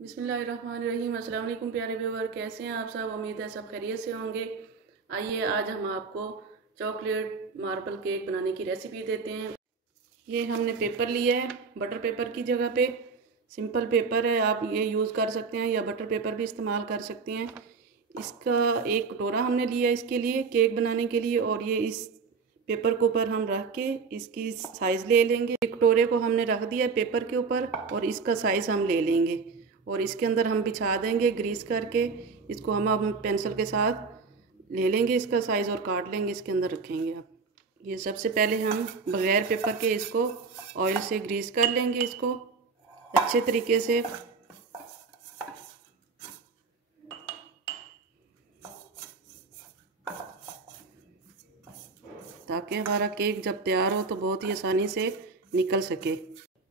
बिस्मिल्लाहिर्रहमानिर्रहीम। अस्सलाम वालेकुम प्यारे व्यूवर, कैसे हैं आप सब? उम्मीद है सब खैरियत से होंगे। आइए आज हम आपको चॉकलेट मार्बल केक बनाने की रेसिपी देते हैं। ये हमने पेपर लिया है, बटर पेपर की जगह पे सिंपल पेपर है, आप ये यूज़ कर सकते हैं या बटर पेपर भी इस्तेमाल कर सकते हैं। इसका एक कटोरा हमने लिया इसके लिए, केक बनाने के लिए, और ये इस पेपर के ऊपर हम रख के इसकी साइज़ ले लेंगे। एक कटोरे को हमने रख दिया पेपर के ऊपर और इसका साइज़ हम ले लेंगे और इसके अंदर हम बिछा देंगे ग्रीस करके। इसको हम पेंसिल के साथ ले लेंगे इसका साइज़ और काट लेंगे, इसके अंदर रखेंगे। आप ये सबसे पहले हम बग़ैर पेपर के इसको ऑयल से ग्रीस कर लेंगे इसको अच्छे तरीके से, ताकि हमारा केक जब तैयार हो तो बहुत ही आसानी से निकल सके।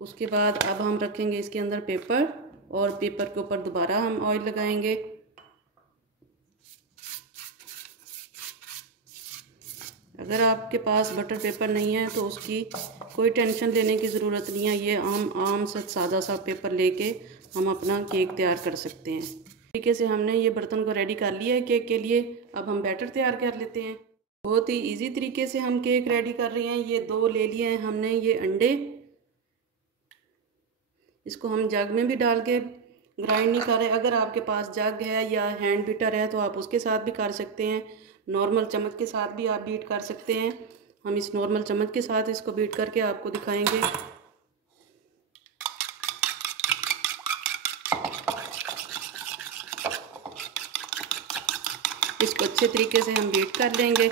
उसके बाद अब हम रखेंगे इसके अंदर पेपर और पेपर के ऊपर दोबारा हम ऑयल लगाएंगे। अगर आपके पास बटर पेपर नहीं है तो उसकी कोई टेंशन लेने की ज़रूरत नहीं है। ये आम सा सादा सा पेपर लेके हम अपना केक तैयार कर सकते हैं। तरीके से हमने ये बर्तन को रेडी कर लिया है केक के लिए। अब हम बैटर तैयार कर लेते हैं। बहुत ही इजी तरीके से हम केक रेडी कर रहे हैं। ये 2 ले लिए हैं हमने ये अंडे, इसको हम जग में भी डाल के ग्राइंड नहीं कर रहे। अगर आपके पास जग है या हैंड बीटर है तो आप उसके साथ भी कर सकते हैं, नॉर्मल चम्मच के साथ भी आप बीट कर सकते हैं। हम इस नॉर्मल चम्मच के साथ इसको बीट करके आपको दिखाएंगे। इसको अच्छे तरीके से हम बीट कर लेंगे।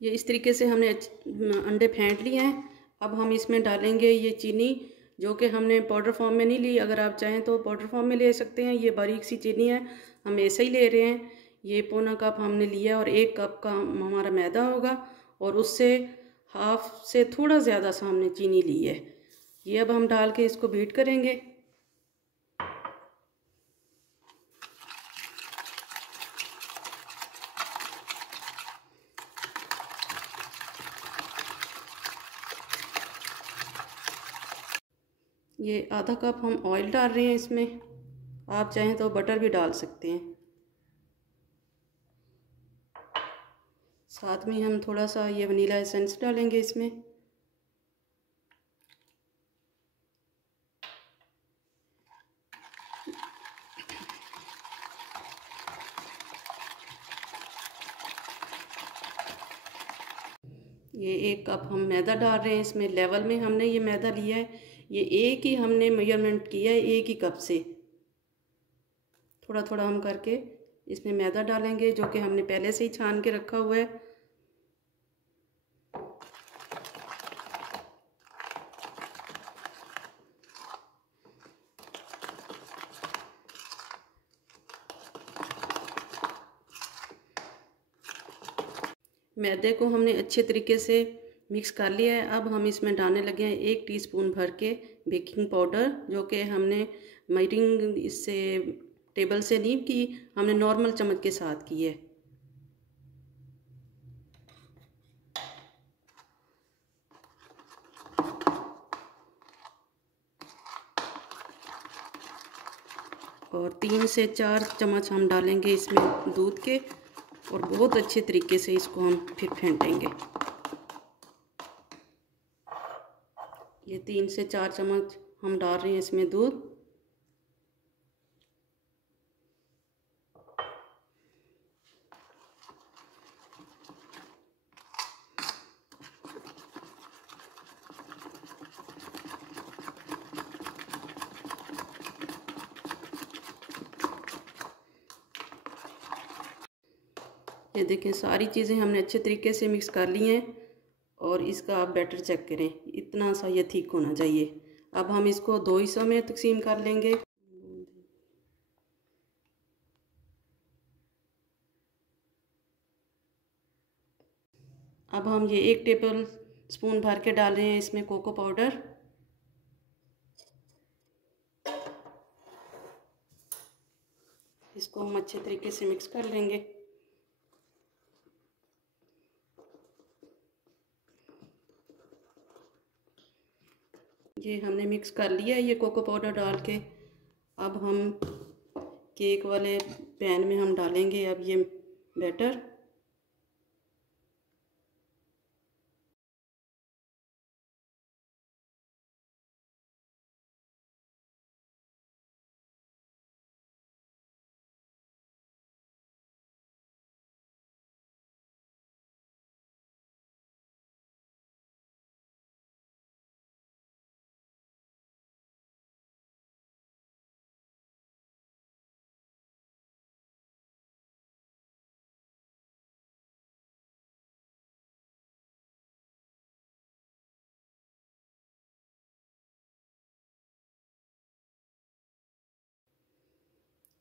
ये इस तरीके से हमने अंडे फेंट लिए हैं। अब हम इसमें डालेंगे ये चीनी, जो कि हमने पाउडर फॉर्म में नहीं ली। अगर आप चाहें तो पाउडर फॉर्म में ले सकते हैं। ये बारीक सी चीनी है, हम ऐसे ही ले रहे हैं। ये पौना कप हमने लिया और 1 कप का हमारा मैदा होगा और उससे हाफ से थोड़ा ज़्यादा सा हमने चीनी ली है। ये अब हम डाल के इसको बीट करेंगे। ये आधा कप हम ऑयल डाल रहे हैं इसमें, आप चाहें तो बटर भी डाल सकते हैं। साथ में हम थोड़ा सा ये वनीला एसेंस डालेंगे इसमें। ये 1 कप हम मैदा डाल रहे हैं इसमें। लेवल में हमने ये मैदा लिया है, ये एक ही हमने मेजरमेंट किया है, 1 ही कप से। थोड़ा थोड़ा हम करके इसमें मैदा डालेंगे, जो कि हमने पहले से ही छान के रखा हुआ है। मैदे को हमने अच्छे तरीके से मिक्स कर लिया है। अब हम इसमें डालने लगे हैं 1 टीस्पून भर के बेकिंग पाउडर, जो कि हमने मेजरिंग इससे टेबल से नहीं की, हमने नॉर्मल चम्मच के साथ की है। और 3 से 4 चम्मच हम डालेंगे इसमें दूध के और बहुत अच्छे तरीके से इसको हम फिर फेंटेंगे। ये 3 से 4 चम्मच हम डाल रहे हैं इसमें दूध। ये देखें, सारी चीज़ें हमने अच्छे तरीके से मिक्स कर ली हैं और इसका आप बैटर चेक करें, इतना सा ये थिक होना चाहिए। अब हम इसको 2 हिस्सों में तकसीम कर लेंगे। अब हम ये 1 टेबल स्पून भर के डाल रहे हैं इसमें कोको पाउडर। इसको हम अच्छे तरीके से मिक्स कर लेंगे। ये हमने मिक्स कर लिया है ये कोको पाउडर डाल के। अब हम केक वाले पैन में हम डालेंगे अब ये बैटर।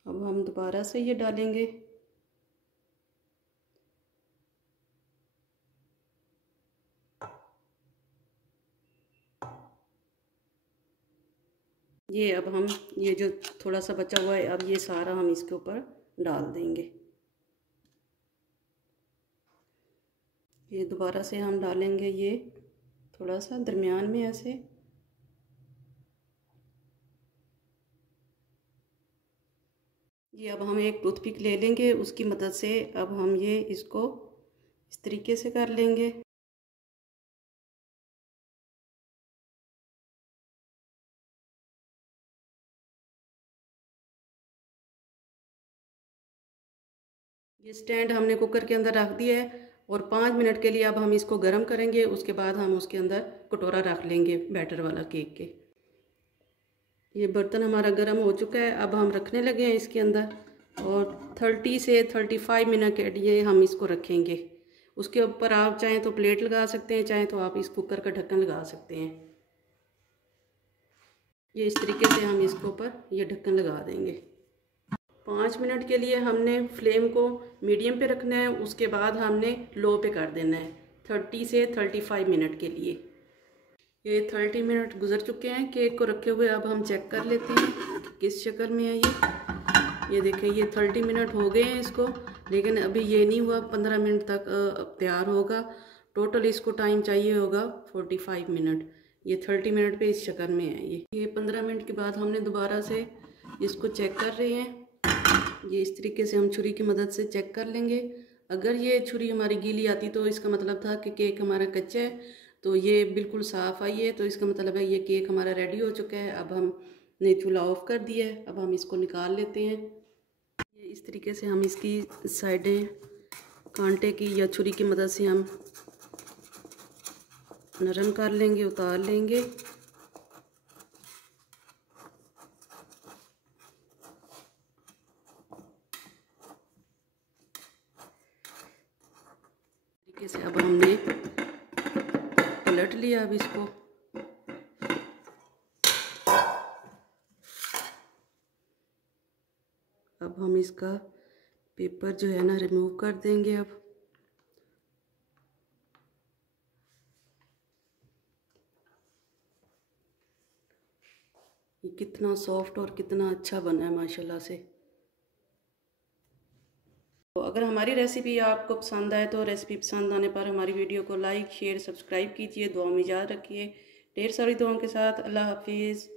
अब हम दोबारा से ये डालेंगे। ये अब हम ये जो थोड़ा सा बचा हुआ है अब ये सारा हम इसके ऊपर डाल देंगे। ये दोबारा से हम डालेंगे ये थोड़ा सा दरमियान में ऐसे। ये अब हम एक टूथपिक ले लेंगे, उसकी मदद से अब हम ये इसको इस तरीके से कर लेंगे। ये स्टैंड हमने कुकर के अंदर रख दिया है और 5 मिनट के लिए अब हम इसको गर्म करेंगे। उसके बाद हम उसके अंदर कटोरा रख लेंगे बैटर वाला केक के। ये बर्तन हमारा गर्म हो चुका है, अब हम रखने लगे हैं इसके अंदर और 30 से 35 मिनट के लिए हम इसको रखेंगे। उसके ऊपर आप चाहें तो प्लेट लगा सकते हैं, चाहें तो आप इस कुकर का ढक्कन लगा सकते हैं। ये इस तरीके से हम इसके ऊपर ये ढक्कन लगा देंगे। 5 मिनट के लिए हमने फ्लेम को मीडियम पे रखना है, उसके बाद हमने लो पे कर देना है 30 से 35 मिनट के लिए। ये 30 मिनट गुजर चुके हैं केक को रखे हुए। अब हम चेक कर लेते हैं किस शक्ल में है ये देखें ये 30 मिनट हो गए हैं इसको, लेकिन अभी ये नहीं हुआ। 15 मिनट तक तैयार होगा। टोटल इसको टाइम चाहिए होगा 45 मिनट। ये 30 मिनट पे इस शक्ल में है ये 15 मिनट के बाद हमने दोबारा से इसको चेक कर रहे हैं। ये इस तरीके से हम छुरी की मदद से चेक कर लेंगे। अगर ये छुरी हमारी गीली आती तो इसका मतलब था कि केक हमारा कच्चा है, तो ये बिल्कुल साफ़ आई है, तो इसका मतलब है ये केक हमारा रेडी हो चुका है। अब हमने चूल्हा ऑफ कर दिया है, अब हम इसको निकाल लेते हैं। ये इस तरीके से हम इसकी साइडें कांटे की या छुरी की मदद से हम नरम कर लेंगे, उतार लेंगे। तरीके से अब हमने पलट लिया। अब इसको अब हम इसका पेपर जो है ना रिमूव कर देंगे। अब ये कितना सॉफ्ट और कितना अच्छा बना है माशाल्लाह से। तो अगर हमारी रेसिपी आपको पसंद आए तो रेसिपी पसंद आने पर हमारी वीडियो को लाइक शेयर सब्सक्राइब कीजिए। दुआ में याद रखिए। ढेर सारी दुआओं के साथ अल्लाह हाफिज़।